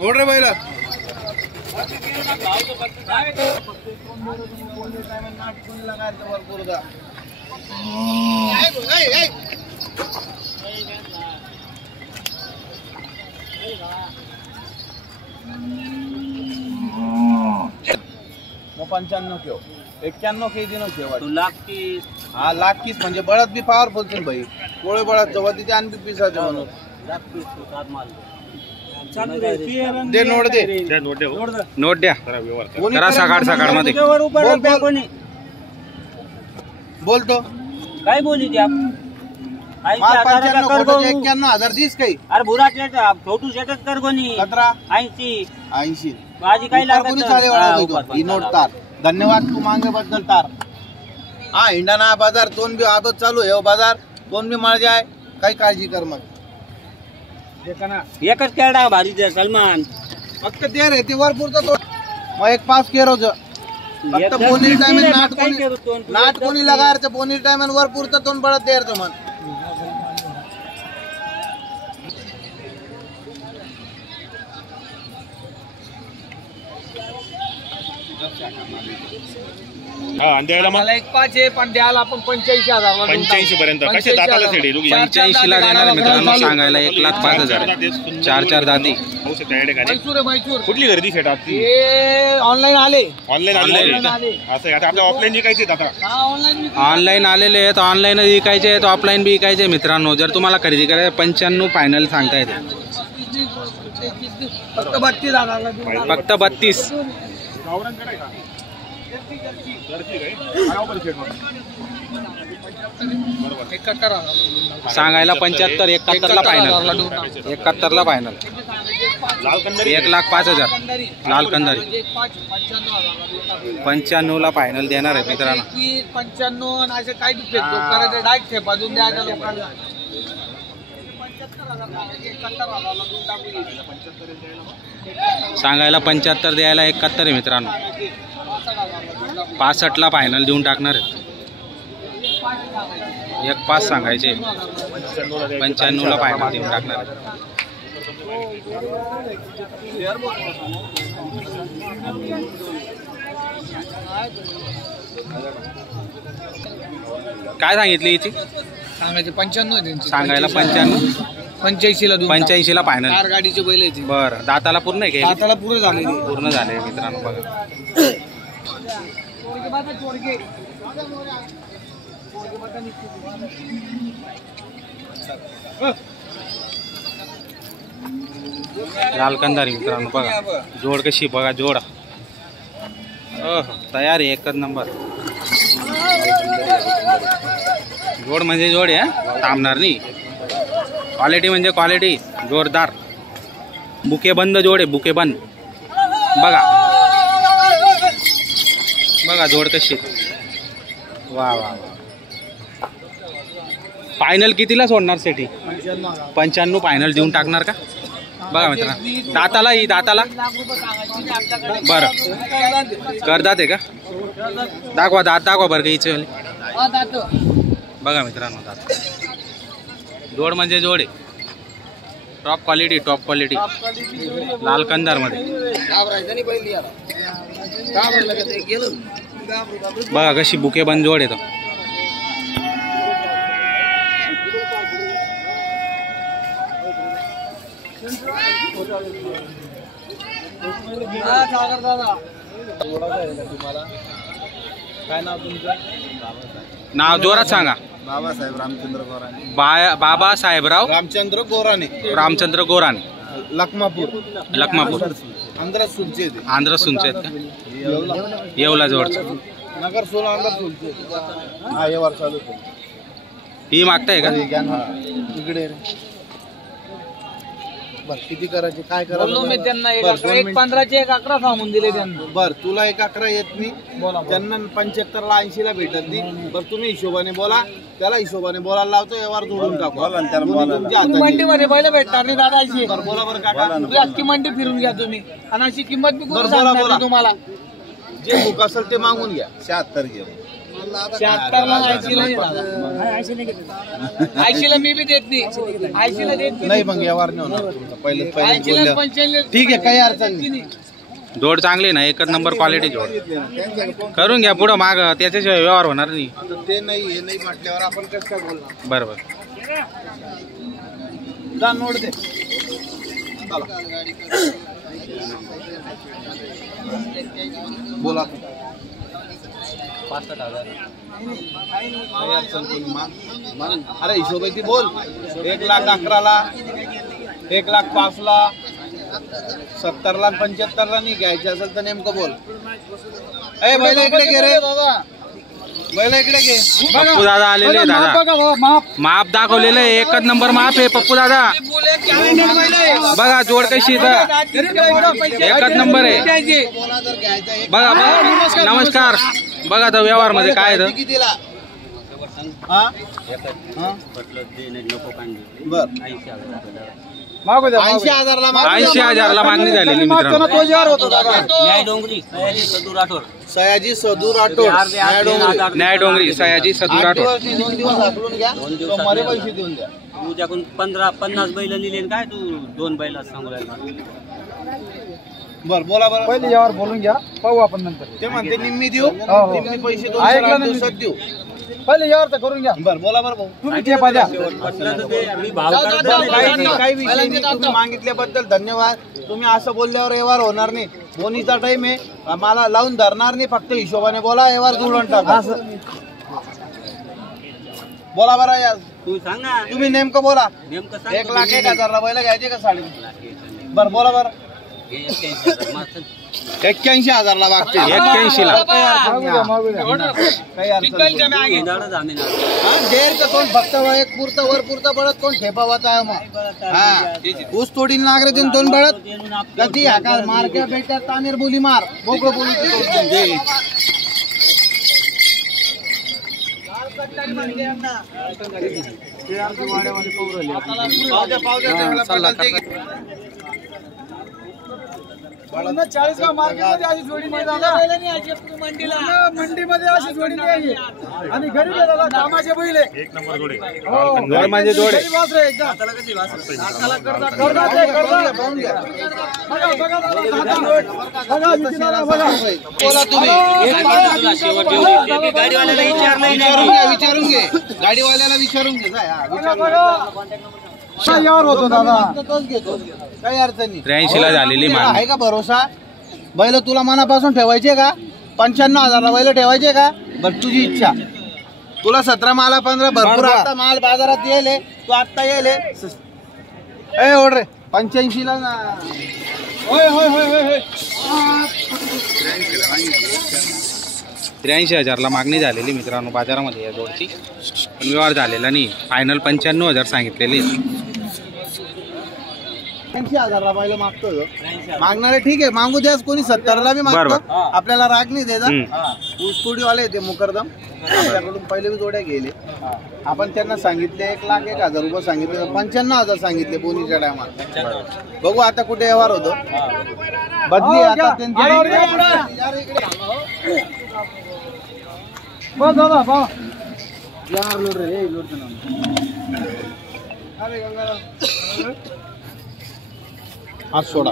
ओढ रे बैला मग 95 क्यों 91 के दिनों ठेवा लाख की हा लाख कीस म्हणजे बळद बी पॉवरफुल भाई कोळे बळद जवळ तिथे आणबी पिसाचे म्हणून लाख कीस सात माल दे नोट दे नोट द्या करा सकाळ मध्ये बोलतो काय बोली ती आप 95,000 दिस काही अरे बुरा छोटू शेटच कर कोणी 80 माझी काही लागत नोट तार धन्यवाद तू मागे बद्दल तार हा हिंडाणा बाजार दोन बी आदत चालू आहे बाजार दोन बी माळ जाय काही काळजी कर मग एकच केरडा भारी सलमान फक्त ते रे ते वरपूरचा तो मग एक 5 केरोच फक्त पोनी टाइम नाट कोणी लगायचं पोनी टाइम वरपूरचा तोंड बळत द्यायचं मन मला एक 5 आहे पण द्यायला आपण 85,000 85 पर्यंत कसे दाताला सेडी 85 ला देणार मित्रांनो सांगायला 1,05,000 4 दाती कुठली गर्दी सेट आपली ऑनलाईन आले असं आता आपल्या ऑफलाईन विकायचे आता ऑनलाईन आलेले आहेत ऑनलाईन विकायचे आहेत ऑफलाईन बी विकायचे मित्रांनो जर तुम्हाला खरेदी करायचं 95 फायनल सांगता येते फक्त 32 सांगायला 75 71 ला फायनल 71 ला फायनल 1,05,000 लाल कंदारी 95 ला फायनल देणार आहे मित्रांनो 95 असे काय करायचं डायरेक्ट ठेपा देऊन द्यायच्या लोकांना सांगायला 75 द्यायला 71 आहे मित्रांनो 65 ला फायनल देऊन टाकणार आहे 1,5 सांगायचे 95 ला फायनल देऊन टाकणार आहे काय सांगितली याची सांगायचे 95 सांगायला 95 85 ला फायनल कार गाडीचे बैल आहेत बरं दाताला पूर्ण आहे का दाताला पूर्ण झाले पूर्ण झाले मित्रांनो बघा लाल कंदारी मित्रांनो बघा जोड कशी बघा जोड तयार आहे एकच नंबर जोड म्हणजे जोड आहे थांबणार नाही क्वालिटी म्हणजे क्वालिटी जोरदार बुकेबंद जोड आहे बुकेबंद बघा बघा जोड कशी वा वा फायनल कितीला सोडणार सेठी 95 फायनल देऊन टाकणार का बघा मित्रांनो दाताला ही दाताला बरं करदात आहे का दाखवा दात दाखवा बरं का हिचे बघा मित्रांनो दात जोड म्हणजे जोड आहे टॉप क्वालिटी लाल कंदार मध्ये बघा कशी बुके बंद जोड आहे तो नाव जोरात सांगा बाबासाहेब रामचंद्र गोराणे बाबासाहेबराव रामचंद्र गोराणे लखमापूर आंध्र सुंचे आहेत का येवला जवळचं नगर 16 अंदर सुलचे हा हे वर चालू ही मागताय का इकडे बर किती करायचे काय करायचं मी त्यांना एक 15चे एक 11 सांगून दिले त्यांना बर तुला एक 11 येत नाही त्यांना 75 ला 80 ला भेटत नाही बर तुम्ही हिशोबाने बोला त्याला हिशोबाने बोलायला लावतो व्यवहार जोडून टाकू मंडीमध्ये बैल भेटणार नाही दादाची बोला बरं काका अख्खी मंडी फिरून घ्या तुम्ही आणि अशी किंमत बी करून सांगणार नाही तुम्हाला जे बुक असेल ते मागून घ्या 76 घ्या 76 ला 80 ला ऐंशीला मी बी देत नाही, ऐंशीला देत नाही मग व्यवहार नाही होणार तुमचा. पहिलेच पहिले ऐंशीला बोलल्या. 85 ठीक आहे, काही अडचण नाही. जोड चांगली ना, एकच नंबर क्वालिटी जोड. करून घ्या पुढं माग, त्याच्याशिवाय व्यवहार होणार नाही. आता ते नाही हे नाही म्हटल्यावर आपण कसं काय बोलणार. बरोबर. जा नोट दे. बोला. 65,000. काही अडचण नाही. मान. अरे हिशोबाची बोल. 1,11,000ला, 1,05,000ला, 70ला, 75ला नाही घ्यायचे असेल तर नेमकं बोल. ए बैल इकडे घे रे दादा, बैल इकडे घे. पप्पू दादा आलेले आहे दादा. माप दाखवलेलं आहे, एकच नंबर माप आहे पप्पू दादा. बघा जोड कशी आहे तर एकच नंबर आहे. बोला जर घ्यायचा एक. बघा बघा. नमस्कार. बघा तर व्यवहार मध्ये काय आहे तर. कितीला? हा हा नको कांदे. बर 80,000ला 80,000ला मागणी झालेली मित्रांनो. न्याय डोंगरी सयाजी सदू राठोड. सयाजी सदू राठोड, न्याय डोंगरी. न्याय डोंगरी सयाजी सदू 8 राठोड. दिवस नाही, 2 दिवस हाकलून घ्या. सोमवारी पैसे देऊन द्या. तू त्याकडून 50 बैल लिहिले काय तू 2 बैल सांगू राहिला. बर बोला बरं. पहिले यावर बोलून घ्या, पाहू आपण नंतर. ते म्हणते निम्मी देऊ, हो. निम्मी पैसे ऐकलं 2 ना दिवसात देऊ. पहिले यावर तर करून घ्या. बर बोला बरं भाऊ. तुम्ही ते पाहिजे. म्हटलं तर ते मी भाव काही करतो नाही, काही विषय नाही. तुम्ही मागितल्याबद्दल धन्यवाद. तुम्ही असं बोलल्यावर व्यवहार होणार नाही. बोनीचा टाइम आहे, मला लावून धरणार नाही. फक्त हिशोबाने बोला, व्यवहार जुळवून टाका. बोला बरं यार, तू सांग ना तुम्ही नेमकं बोला. नेमकं सांग. 1,01,000ला बैल घ्यायचे का 3.5? बरं बोला बरं. 81,000ला मागते. 81ला. काही अडचण नाही. देर कोण फक्त एक पुरतं वर पुरतं बळत कोण ठेपावाचा आहे मग. हा ऊस तोडील नागरे देऊन दोन बळत कधी आकार मार के बेटा तानेर बोली मार मोकळं बोली पूर्ण 40 मार्केटमध्ये अशी जोडी नाही दादा. मंडीमध्ये अशी जोडी नाही. आणि गरीब आहे दादा, कामाचे बैल आहे. एक नंबर जोडे. जोड म्हणजे जोड आहे. गरीब वासरे आहे एकदम. करतात ते, करतात. बघा, बघा दादा, बघा, विकी दादा, बघा. बोला तुम्ही. गाडीवाल्याला विचारून घे गाडीवाल्याला विचारून घे. यावर होतो दादा. तोच घेतो, काही अडचण नाही. 83ला झालेली आहे मागणी. का भरोसा? बैल तुला मनापासून ठेवायचे का? 95,000ला बैल ठेवायचे का? बरं तुझी इच्छा. तुला 17 माला 15 भरपूर आता माल बाजारात येईल. तू आत्ता येईल. ए ओढ रे 85ला ना. होय होय होय होय होय. 83,000ला मागणी झालेली मित्रांनो बाजारामध्ये या जोडची. पण व्यवहार झालेला नाही. फायनल 95,000 सांगितलेले. 80,000ला बैल मागतो. मागणारे ठीक आहे, मागू द्यास. कोणी 70ला बी मागतो. बरोबर. आपल्याला राग नाही द्यायचा. हम्म. स्टुडिओवाले ते मुकरदम आपल्याकडून पहिले बी जोड्या गेले. आपण त्यांना सांगितले 1,01,000 रुपये सांगितले, 95,000 सांगितले बोनीच्या टायमाला. बघू आता कुठे व्यवहार होतो. बदली आता त्यांची. बस दादा, बस. यार लोड रे, लोड आज सोडा.